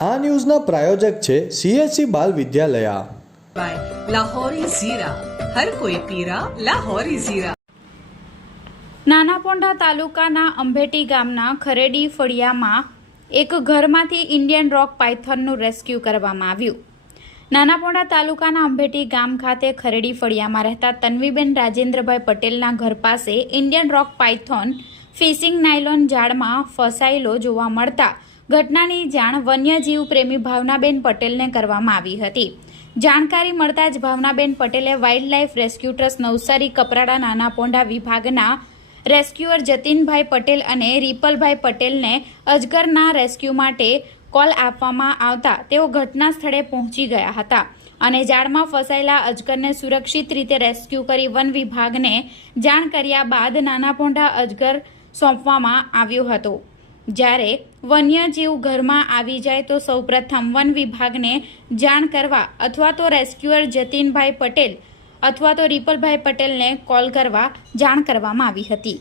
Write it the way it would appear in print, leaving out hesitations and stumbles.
આ ન્યૂઝના પ્રાયોજક છે CSC બાલ વિદ્યાલયા. લાહોરી ઝીરા, હર કોઈ પીરા લાહોરી ઝીરા. નાનાપોંઢા તાલુકાના અંભેટી ગામના ખરેડી ફળિયામાં એક ઘરમાંથી ઇન્ડિયન રોક પાયથોનનું રેસ્ક્યુ કરવામાં આવ્યું. નાનાપોંઢા તાલુકાના અંભેટી ગામ ખાતે ખરેડી ફળિયામાં રહેતા તન્વીબેન રાજેન્દ્રભાઈ પટેલના ઘર પાસે ઇન્ડિયન રોક પાયથોન ફિશિંગ નાયલોન જાળમાં ફસાયેલો જોવા મળતા ઘટનાની જાણ વન્યજીવ પ્રેમી ભાવનાબેન પટેલને કરવામાં આવી હતી. જાણકારી મળતા જ ભાવનાબેન પટેલે wild life rescue trust Navsari Kaprada Nanapondha વિભાગના રેસ્ક્યુઅર જતીનભાઈ પટેલ અને રીપલભાઈ પટેલને અજગરના રેસ્ક્યુ માટે કોલ આપવામાં આવતા તેઓ ઘટના સ્થળે પહોંચી ગયા હતા અને જાળમાં ફસાયેલા અજગરને સુરક્ષિત રીતે રેસ્ક્યુ કરી વન વિભાગને જાણ કર્યા બાદ નાનાપોંઢા અજગર સોંપવામાં આવ્યો હતો. જ્યારે વન્યજીવ ઘરમાં આવી જાય તો સૌપ્રથમ વન વિભાગને જાણ કરવા અથવા તો રેસ્ક્યુઅર જતીનભાઈ પટેલ અથવા તો રીપલભાઈ પટેલને કોલ કરવા જાણ કરવામાં આવી હતી.